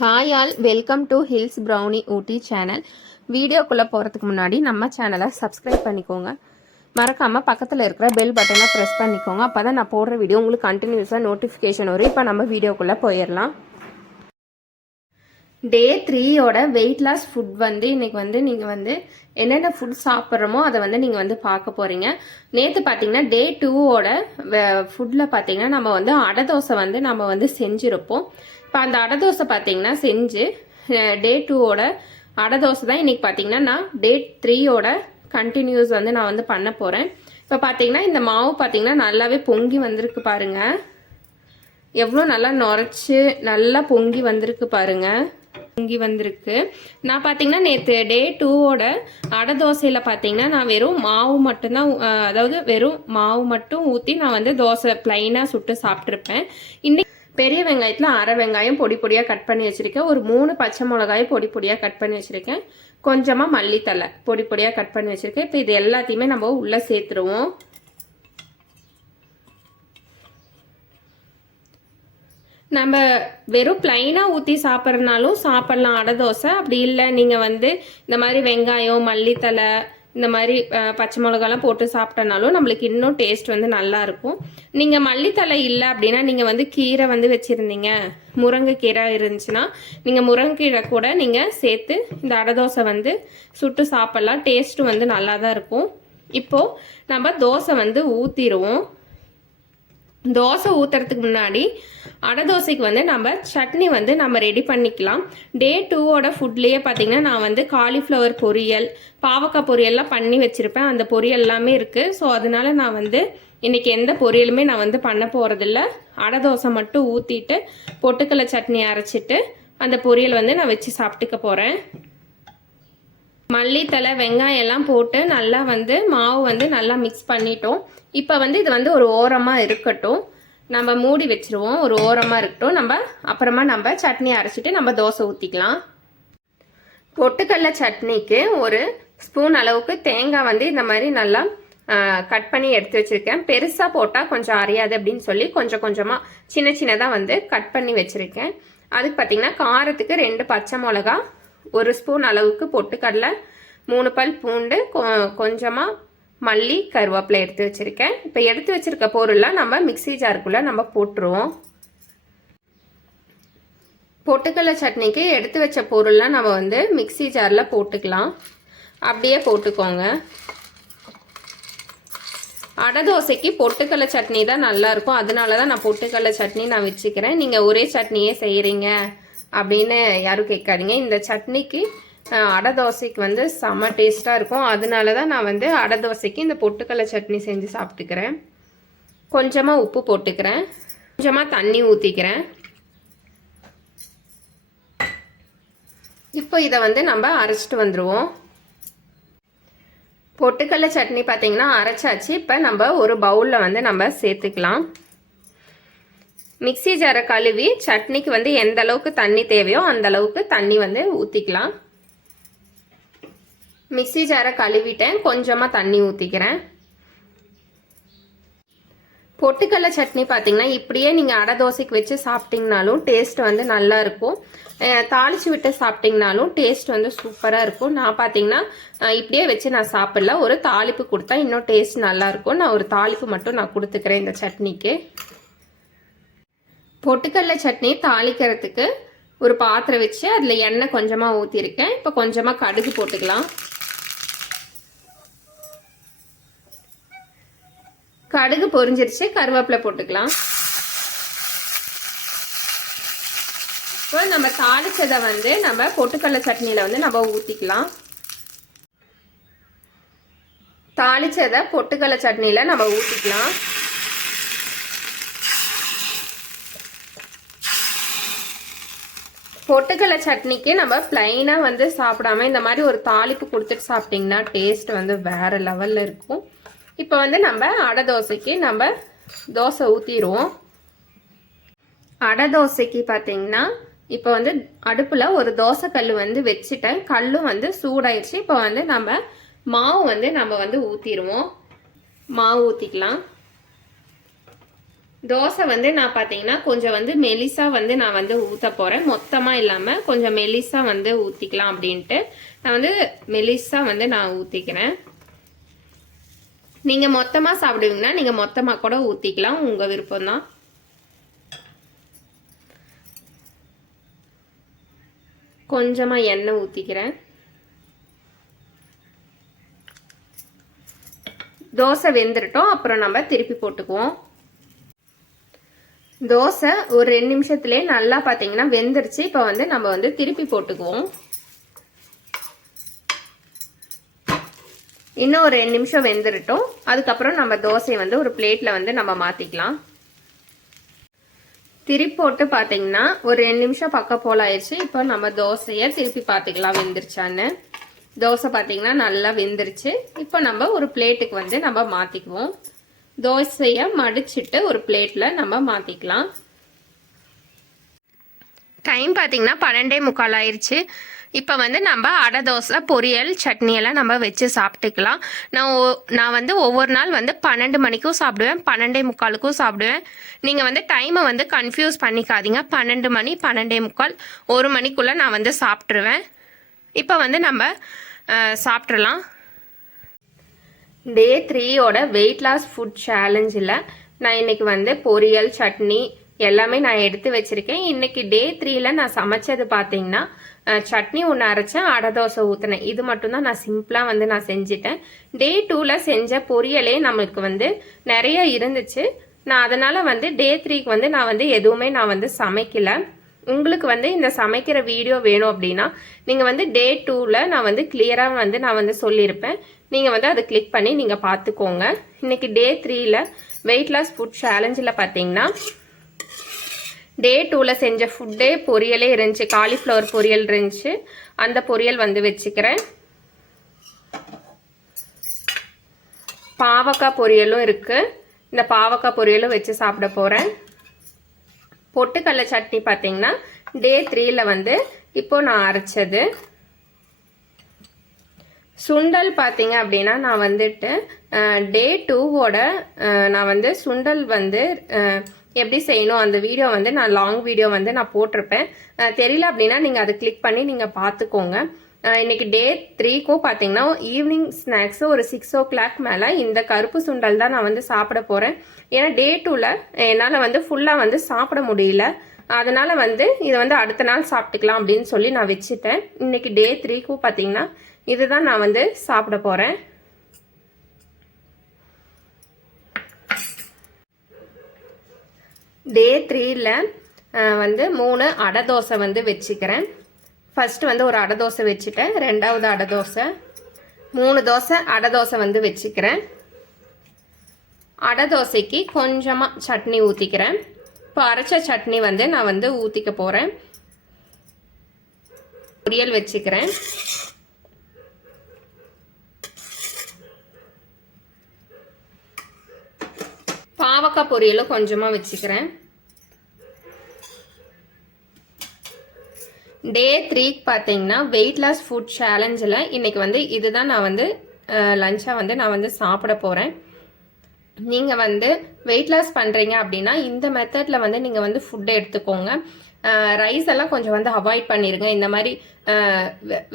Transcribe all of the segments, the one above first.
Hi all, welcome to hills brownie Ooty channel. வீடியோக்குள்ளே போகிறதுக்கு முன்னாடி நம்ம சேனலை சப்ஸ்கிரைப் பண்ணிக்கோங்க. மறக்காமல் பக்கத்தில் இருக்கிற பெல் பட்டனை ப்ரெஸ் பண்ணிக்கோங்க. அப்போ தான் நான் போடுற வீடியோ உங்களுக்கு கண்டினியூஸாக நோட்டிஃபிகேஷன் வரும். இப்போ நம்ம வீடியோக்குள்ளே போயிடலாம். டே 3யோட வெயிட் லாஸ் ஃபுட் வந்து இன்றைக்கி நீங்கள் என்னென்ன ஃபுட் சாப்பிட்றோமோ அதை நீங்கள் பார்க்க போகிறீங்க. நேற்று பார்த்தீங்கன்னா டே 2வோட ஃபுட்டில் பார்த்தீங்கன்னா நம்ம அடை தோசை நம்ம செஞ்சுருப்போம். இப்போ அந்த அடை தோசை பார்த்தீங்கன்னா செஞ்சு டே 2வோட அடை தோசை தான் இன்றைக்கி பார்த்தீங்கன்னா நான் டே 3யோட கண்டினியூஸ் நான் பண்ண போகிறேன். இப்போ பார்த்தீங்கன்னா இந்த மாவு பார்த்தீங்கன்னா நல்லாவே பொங்கி வந்திருக்கு பாருங்கள். எவ்வளோ நல்லா நுரைச்சி நல்லா பொங்கி வந்திருக்கு பாருங்கள். பொங்கி வந்திருக்கு. நான் பார்த்தீங்கன்னா நேற்று டே 2வோட அடை தோசையில் பார்த்தீங்கன்னா நான் வெறும் மாவு மட்டும்தான், அதாவது வெறும் மாவு மட்டும் ஊற்றி நான் தோசை ப்ளைனாக சுட்டு சாப்பிட்ருப்பேன். இன்னைக்கு பெரிய வெங்காயத்தில் அரை வெங்காயம் பொடி பொடியாக கட் பண்ணி வச்சுருக்கேன். ஒரு 3 பச்சை மிளகாயும் பொடி பொடியாக கட் பண்ணி வச்சுருக்கேன். கொஞ்சமாக மல்லித்தலை பொடி பொடியாக கட் பண்ணி வச்சுருக்கேன். இப்போ இது எல்லாத்தையுமே நம்ம உள்ளே சேர்த்துருவோம். நம்ம வெறும் ப்ளைனாக ஊற்றி சாப்பிட்றதுனாலும் சாப்பிட்லாம் அடை தோசை. அப்படி இல்லை நீங்கள் இந்த மாதிரி வெங்காயம் மல்லித்தலை இந்த மாதிரி பச்சை மிளகாலாம் போட்டு சாப்பிட்டனாலும் நம்மளுக்கு இன்னும் டேஸ்ட் நல்லாயிருக்கும். நீங்கள் மல்லித்தலை இல்லை அப்படின்னா நீங்கள் கீரை வச்சுருந்தீங்க, முருங்கைக்கீரை இருந்துச்சுன்னா நீங்கள் முருங்கைக்கீரை கூட நீங்கள் சேர்த்து இந்த அடை தோசை சுட்டு சாப்பிட்லாம். டேஸ்ட்டும் நல்லா தான் இருக்கும். இப்போது நம்ம தோசை ஊற்றிடுவோம். தோசை ஊற்றுறதுக்கு முன்னாடி அடை தோசைக்கு நம்ம சட்னி நம்ம ரெடி பண்ணிக்கலாம். டே 2வோட ஃபுட்லேயே பார்த்தீங்கன்னா நான் காலிஃப்ளவர் பொரியல், பாவக்காய் பொரியல்லாம் பண்ணி வச்சுருப்பேன். அந்த பொரியல் எல்லாமே இருக்குது. ஸோ அதனால நான் இன்றைக்கி எந்த பொரியலுமே நான் பண்ண போகிறதில்ல. அடை தோசை மட்டும் ஊற்றிட்டு பொட்டுக்கடலை சட்னி அரைச்சிட்டு அந்த பொரியல் நான் வச்சு சாப்பிட்டுக்க போகிறேன். மல்லித்தலை வெங்காயம் எல்லாம் போட்டு நல்லா மாவு நல்லா மிக்ஸ் பண்ணிட்டோம். இப்போ இது ஒரு ஓரமாக இருக்கட்டும். நம்ம மூடி வச்சுருவோம். ஒரு ஓரமாக இருக்கட்டும். நம்ம அப்புறமா நம்ம சட்னி அரைச்சிட்டு நம்ம தோசை ஊற்றிக்கலாம். பொட்டுக்கடலை சட்னிக்கு ஒரு ஸ்பூன் அளவுக்கு தேங்காய் இந்த மாதிரி நல்லா கட் பண்ணி எடுத்து வச்சுருக்கேன். பெருசாக போட்டால் கொஞ்சம் அரையாது அப்படின்னு சொல்லி கொஞ்சம் கொஞ்சமாக சின்ன சின்னதாக கட் பண்ணி வச்சுருக்கேன். அதுக்கு பார்த்திங்கன்னா காரத்துக்கு 2 பச்சை மிளகா, 1 ஸ்பூன் அளவுக்கு பொட்டுக்கடலை, 3 பல் பூண்டு, கொஞ்சமாக மல்லி கருவேப்பிலை எடுத்து வச்சுருக்கேன். இப்போ எடுத்து வச்சுருக்க பொருள்லாம் நம்ம மிக்ஸி ஜாருக்குள்ளே நம்ம போட்டுருவோம். பொட்டுக்கடலை சட்னிக்கு எடுத்து வச்ச பொருள்லாம் நம்ம மிக்ஸி ஜாரில் போட்டுக்கலாம். அப்படியே போட்டுக்கோங்க. அடை தோசைக்கு பொட்டுக்கடலை சட்னி தான் நல்லாயிருக்கும். அதனால தான் நான் பொட்டுக்கடலை சட்னி நான் வச்சுக்கிறேன். நீங்கள் ஒரே சட்னியே செய்கிறீங்க அப்படின்னு யாரும் கேட்காதீங்க. இந்த சட்னிக்கு அடை தோசைக்கு செம்ம டேஸ்ட்டாக இருக்கும். அதனால தான் நான் அடை தோசைக்கு இந்த பொட்டுக்கடலை சட்னி செஞ்சு சாப்பிட்டுக்கிறேன். கொஞ்சமாக உப்பு போட்டுக்கிறேன், கொஞ்சமாக தண்ணி ஊற்றிக்கிறேன். இப்போ இதை நம்ம அரைச்சிட்டு வந்துடுவோம். பொட்டுக்கடலை சட்னி பார்த்தீங்கன்னா அரைச்சாச்சு. இப்போ நம்ம ஒரு பவுலில் நம்ம சேர்த்துக்கலாம். மிக்ஸி ஜாரை கழுவி சட்னிக்கு எந்த அளவுக்கு தண்ணி தேவையோ அந்த அளவுக்கு தண்ணி ஊற்றிக்கலாம். மிக்ஸி ஜாரை கழுவிட்டேன். கொஞ்சமாக தண்ணி ஊற்றிக்கிறேன். பொட்டுக்கடலை சட்னி பார்த்தீங்கன்னா இப்படியே நீங்கள் அடை தோசைக்கு வச்சு சாப்பிட்டிங்கனாலும் டேஸ்ட் நல்லா இருக்கும். தாளித்து விட்டு சாப்பிட்டிங்கனாலும் டேஸ்ட் சூப்பராக இருக்கும். நான் பார்த்தீங்கன்னா இப்படியே வச்சு நான் சாப்பிடல, ஒரு தாளிப்பு கொடுத்தா இன்னும் டேஸ்ட் நல்லாயிருக்கும். நான் ஒரு தாளிப்பு மட்டும் நான் கொடுத்துக்கிறேன் இந்த சட்னிக்கு. பொட்டுக்கடலை சட்னி தாளிக்கிறதுக்கு ஒரு பாத்திரம் வச்சு அதில் எண்ணெய் கொஞ்சமாக ஊற்றிருக்கேன். இப்போ கொஞ்சமாக கடுகு போட்டுக்கலாம். கடுகு பொரிஞ்சிருச்சு. கருவேப்பிலை போட்டுக்கலாம். இப்போ நம்ம தாளிச்சதை நம்ம பொட்டுக்கடலை சட்னியில் நம்ம ஊற்றிக்கலாம். தாளிச்சதை பொட்டுக்கடலை சட்னியில் நம்ம ஊற்றிக்கலாம். பொட்டுக்கடலை சட்னிக்கு நம்ம ப்ளைனாக சாப்பிடாம இந்த மாதிரி ஒரு தாளிப்பு கொடுத்துட்டு சாப்பிட்டிங்கன்னா டேஸ்ட் வேறு லெவலில் இருக்கும். இப்போ நம்ம அடை தோசைக்கு நம்ம தோசை ஊற்றிடுவோம். அடை தோசைக்கு பார்த்தீங்கன்னா இப்போ அடுப்பில் ஒரு தோசை கல் வச்சுட்டேன். கல்லும் சூடாயிடுச்சு. இப்போ நம்ம மாவு நம்ம ஊற்றிடுவோம். மாவு ஊற்றிக்கலாம். தோசை வந்து நான் பார்த்தீங்கன்னா கொஞ்சம் வந்து மெலிசா வந்து நான் வந்து ஊற்ற போகிறேன். மொத்தமாக இல்லாமல் கொஞ்சம் மெலிசா வந்து ஊற்றிக்கலாம் அப்படின்ட்டு நான் வந்து மெலிசா வந்து நான் ஊற்றிக்கிறேன். நீங்கள் மொத்தமாக சாப்பிடுவீங்கன்னா நீங்கள் மொத்தமாக கூட ஊற்றிக்கலாம், உங்கள் விருப்பம்தான். கொஞ்சமாக எண்ணெய் ஊற்றிக்கிறேன். தோசை வெந்துட்டோம், அப்புறம் நம்ம திருப்பி போட்டுக்குவோம். தோசை ஒரு 2 நிமிஷத்துலேயே நல்லா பார்த்தீங்கன்னா வெந்துருச்சு. இப்போ வந்து நம்ம வந்து திருப்பி போட்டுக்குவோம். இன்னும் ஒரு 2 நிமிஷம் வெந்துருட்டோம். அதுக்கப்புறம் நம்ம தோசையை வந்து ஒரு பிளேட்டில் வந்து நம்ம மாற்றிக்கலாம். திருப்பி போட்டு பார்த்தீங்கன்னா ஒரு 2 நிமிஷம் பக்கம் போல் ஆயிடுச்சு. இப்போ நம்ம தோசையை திருப்பி பார்த்துக்கலாம் வெந்துருச்சான்னு. தோசை பார்த்தீங்கன்னா நல்லா வெந்துருச்சு. இப்போ நம்ம ஒரு பிளேட்டுக்கு வந்து நம்ம மாற்றிக்குவோம். தோசையை மடிச்சிட்டு ஒரு பிளேட்டில் நம்ம மாற்றிக்கலாம். டைம் பார்த்தீங்கன்னா 12:45 ஆயிடுச்சு. இப்போ வந்து நம்ம அடை தோசை, பொரியல், சட்னி எல்லாம் நம்ம வச்சு சாப்பிட்டுக்கலாம். நான் வந்து ஒவ்வொரு நாள் வந்து 12 மணிக்கும் சாப்பிடுவேன், 12:45க்கும் சாப்பிடுவேன். நீங்கள் வந்து டைமை வந்து கன்ஃபியூஸ் பண்ணிக்காதீங்க. 12 மணி, 12:45, 1 மணிக்குள்ளே நான் வந்து சாப்பிட்ருவேன். இப்போ வந்து நம்ம சாப்பிட்றலாம். Day 3ோட வெயிட் லாஸ் ஃபுட் சேலஞ்சில் நான் இன்னைக்கு வந்து பொரியல், சட்னி எல்லாமே நான் எடுத்து வச்சிருக்கேன். இன்னைக்கு Day 3ல் நான் சமைச்சது பார்த்தீங்கன்னா சட்னி ஒன்று அரைச்சேன், அடை தோசை ஊற்றினேன். இது மட்டும்தான் நான் சிம்பிளாக வந்து நான் செஞ்சிட்டேன். Day 2ல் செஞ்ச பொரியலே நம்மளுக்கு வந்து நிறைய இருந்துச்சு. நான் அதனால் வந்து Day 3க்கு வந்து நான் வந்து எதுவுமே நான் வந்து சமைக்கலை. உங்களுக்கு வந்து இந்த சமைக்கிற வீடியோ வேணும் அப்படின்னா நீங்கள் வந்து Day 2ல் நான் வந்து கிளியராக வந்து நான் வந்து சொல்லியிருப்பேன். நீங்கள் வந்து அதை கிளிக் பண்ணி நீங்கள் பார்த்துக்கோங்க. இன்றைக்கி Day 3ல் வெயிட் லாஸ் ஃபுட் சேலஞ்சில் பார்த்தீங்கன்னா Day 2ல் செஞ்ச ஃபுட்டே பொரியலே இருந்துச்சு. காலிஃப்ளவர் பொரியல் இருந்துச்சு. அந்த பொரியல் வந்து வச்சுக்கிறேன். பாவக்காய் பொரியலும் இருக்குது. இந்த பாவக்காய் பொரியலும் வச்சு சாப்பிட போகிறேன். பொட்டுக்கடலை சட்னி பார்த்தீங்கன்னா Day 3ல் வந்து இப்போ நான் அரைச்சது. சுண்டல் பார்த்தீங்க அப்படின்னா நான் வந்துட்டு Day 2வோட நான் வந்து சுண்டல் வந்து எப்படி செய்யணும் அந்த வீடியோ வந்து நான் லாங் வீடியோ வந்து நான் போட்டிருப்பேன். தெரியல அப்படின்னா நீங்கள் அதை கிளிக் பண்ணி நீங்கள் பார்த்துக்கோங்க. இன்னைக்கு Day 3க்கும் பார்த்தீங்கன்னா ஈவினிங் ஸ்நாக்ஸு ஒரு 6 o'clock மேலே இந்த கருப்பு சுண்டல் தான் நான் வந்து சாப்பிட போகிறேன். ஏன்னா Day 2ல் என்னால் வந்து ஃபுல்லாக வந்து சாப்பிட முடியல. அதனால் வந்து இதை வந்து அடுத்த நாள் சாப்பிட்டுக்கலாம் அப்படின்னு சொல்லி நான் வச்சுட்டேன். இன்னைக்கு Day 3க்கும் பார்த்தீங்கன்னா இதுதான் நான் வந்து சாப்பிட போகிறேன். Day 3ல் வந்து 3 அடை தோசை வந்து வச்சுக்கிறேன். ஃபர்ஸ்ட் வந்து ஒரு அடை தோசை வச்சுட்டேன். ரெண்டாவது அடை தோசை, 3 தோசை அடை தோசை வந்து வச்சுக்கிறேன். அடை தோசைக்கு கொஞ்சமாக சட்னி ஊற்றிக்கிறேன். இப்போ அரைச்ச சட்னி வந்து நான் வந்து ஊற்றிக்க போகிறேன். பொரியல் வச்சுக்கிறேன். பாவக்காய் பொரியலும் கொஞ்சமாக வச்சுக்கிறேன். Day 3க்கு பார்த்தீங்கன்னா வெயிட் லாஸ் ஃபுட் சேலஞ்சில் இன்றைக்கி வந்து இதுதான் நான் வந்து லஞ்சாக வந்து நான் வந்து சாப்பிட போகிறேன். நீங்கள் வந்து வெயிட் லாஸ் பண்ணுறீங்க அப்படின்னா இந்த மெத்தடில் வந்து நீங்கள் வந்து ஃபுட்டை எடுத்துக்கோங்க. ரைஸ் எல்லாம் கொஞ்சம் வந்து அவாய்ட் பண்ணிடுங்க. இந்த மாதிரி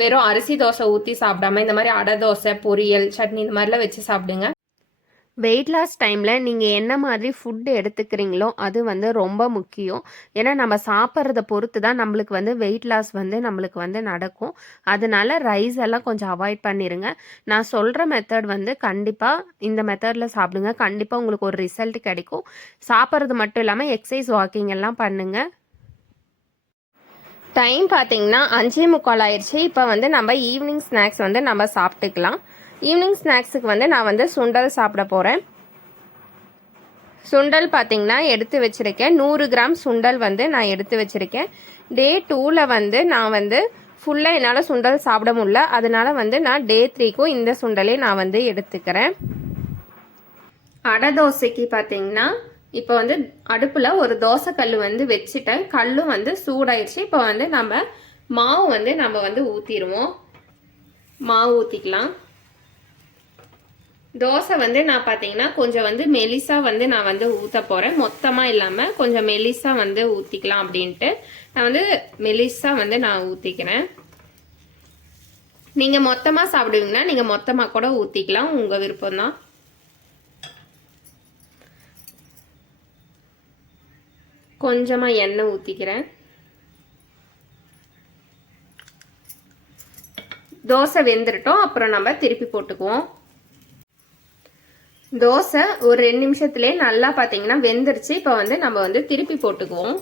வெறும் அரிசி தோசை ஊற்றி சாப்பிடாம இந்த மாதிரி அடை தோசை, பொரியல், சட்னி இந்த மாதிரிலாம் வச்சு சாப்பிடுங்க. வெயிட் லாஸ் டைமில் நீங்கள் என்ன மாதிரி ஃபுட்டு எடுத்துக்கிறீங்களோ அது வந்து ரொம்ப முக்கியம். ஏன்னா நம்ம சாப்பிட்றத பொறுத்து தான் நம்மளுக்கு வந்து வெயிட் லாஸ் வந்து நம்மளுக்கு வந்து நடக்கும். அதனால ரைஸ் எல்லாம் கொஞ்சம் அவாய்ட் பண்ணிடுங்க. நான் சொல்கிற மெத்தட் வந்து கண்டிப்பாக இந்த மெத்தடில் சாப்பிடுங்க. கண்டிப்பாக உங்களுக்கு ஒரு ரிசல்ட் கிடைக்கும். சாப்பிட்றது மட்டும் இல்லாமல் எக்ஸசைஸ், வாக்கிங் எல்லாம் பண்ணுங்கள். டைம் பார்த்தீங்கன்னா 5:45 ஆயிடுச்சு. இப்போ வந்து நம்ம ஈவினிங் ஸ்நாக்ஸ் வந்து நம்ம சாப்பிட்டுக்கலாம். ஈவினிங் ஸ்நாக்ஸுக்கு வந்து நான் வந்து சுண்டல் சாப்பிட போகிறேன். சுண்டல் பார்த்தீங்கன்னா எடுத்து வச்சுருக்கேன். 100 கிராம் சுண்டல் வந்து நான் எடுத்து வச்சுருக்கேன். Day 2ல் வந்து நான் வந்து ஃபுல்லாக என்னால் சுண்டல் சாப்பிட முடியல. அதனால வந்து நான் Day 3க்கும் இந்த சுண்டலே நான் வந்து எடுத்துக்கிறேன். அடை தோசைக்கு பார்த்தீங்கன்னா இப்போ வந்து அடுப்பில் ஒரு தோசை கல் வந்து வச்சுட்டேன். கல்லும் வந்து சூடாயிடுச்சு. இப்போ வந்து நம்ம மாவு வந்து நம்ம வந்து ஊற்றிடுவோம். மாவு ஊற்றிக்கலாம். தோசை வந்து நான் பார்த்தீங்கன்னா கொஞ்சம் வந்து மெலிசா வந்து நான் வந்து ஊற்ற போகிறேன். மொத்தமாக இல்லாமல் கொஞ்சம் மெலிசா வந்து ஊற்றிக்கலாம் அப்படின்ட்டு நான் வந்து மெலிசா வந்து நான் ஊற்றிக்கிறேன். நீங்கள் மொத்தமாக சாப்பிடுவீங்கன்னா நீங்கள் மொத்தமாக கூட ஊற்றிக்கலாம், உங்கள் விருப்பம்தான். கொஞ்சமாக எண்ணெய் ஊற்றிக்கிறேன். தோசை வெந்துட்டோம், அப்புறம் நம்ம திருப்பி போட்டுக்குவோம். தோசை ஒரு 2 நிமிஷத்துலேயே நல்லா பார்த்தீங்கன்னா வெந்துருச்சு. இப்போ வந்து நம்ம வந்து திருப்பி போட்டுக்குவோம்.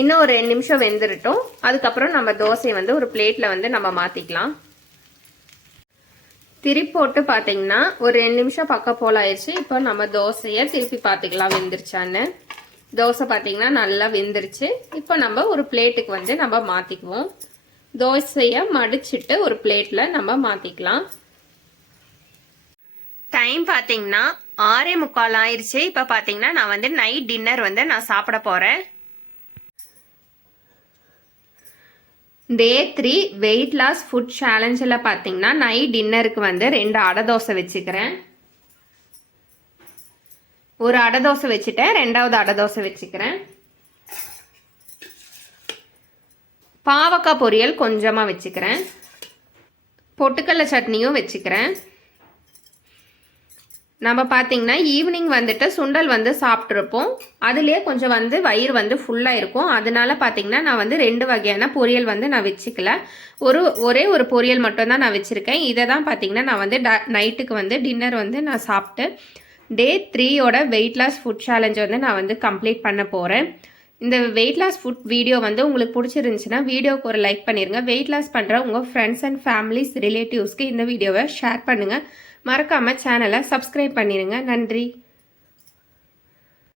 இன்னும் ஒரு 2 நிமிஷம் வெந்துருட்டோம். அதுக்கப்புறம் நம்ம தோசையை வந்து ஒரு பிளேட்டில் வந்து நம்ம மாற்றிக்கலாம். திருப்பி போட்டு பார்த்தீங்கன்னா ஒரு 2 நிமிஷம் பக்கம் போல் ஆயிடுச்சு. இப்போ நம்ம தோசையை திருப்பி பார்த்துக்கலாம் வெந்துருச்சான்னு. தோசை பார்த்தீங்கன்னா நல்லா வெந்துருச்சு. இப்போ நம்ம ஒரு பிளேட்டுக்கு வந்து நம்ம மாற்றிக்குவோம். தோசையை மடிச்சிட்டு ஒரு பிளேட்டில் நம்ம மாற்றிக்கலாம். டைம் பார்த்தீங்கன்னா 6:45 ஆயிடுச்சு. இப்போ பார்த்தீங்கன்னா நான் வந்து நைட் டின்னர் வந்து நான் சாப்பிட போகிறேன். Day 3 வெயிட் லாஸ் ஃபுட் சேலஞ்சில் பார்த்தீங்கன்னா நைட் டின்னருக்கு வந்து 2 அடை தோசை வச்சுக்கிறேன். ஒரு அடை தோசை வச்சுட்டேன், 2வது அடை தோசை வச்சுக்கிறேன். பாவக்காய் பொரியல் கொஞ்சமாக வச்சுக்கிறேன். பொட்டுக்கடலை சட்னியும் வச்சுக்கிறேன். நம்ம பார்த்தீங்கன்னா ஈவினிங் வந்துட்டு சுண்டல் வந்து சாப்பிட்ருப்போம். அதுலேயே கொஞ்சம் வந்து வயிறு வந்து ஃபுல்லாக இருக்கும். அதனால பார்த்தீங்கன்னா நான் வந்து 2 வகையான பொரியல் வந்து நான் வச்சுக்கல. ஒரே ஒரு பொரியல் மட்டும்தான் நான் வச்சுருக்கேன். இதை தான் பார்த்தீங்கன்னா நான் வந்து நைட்டுக்கு வந்து டின்னர் வந்து நான் சாப்பிட்டு Day 3யோட வெயிட் லாஸ் ஃபுட் சேலஞ்ச் வந்து நான் வந்து கம்ப்ளீட் பண்ண போகிறேன். இந்த வெயிட் லாஸ் ஃபுட் வீடியோ வந்து உங்களுக்கு பிடிச்சிருந்துச்சுன்னா வீடியோக்கு ஒரு லைக் பண்ணிடுங்க. வெயிட் லாஸ் பண்ணுற உங்கள் ஃப்ரெண்ட்ஸ் அண்ட் ஃபேமிலிஸ் ரிலேட்டிவ்ஸ்க்கு இந்த வீடியோவை ஷேர் பண்ணுங்கள். மறக்காமல் சேனலை சப்ஸ்கிரைப் பண்ணிடுங்க. நன்றி.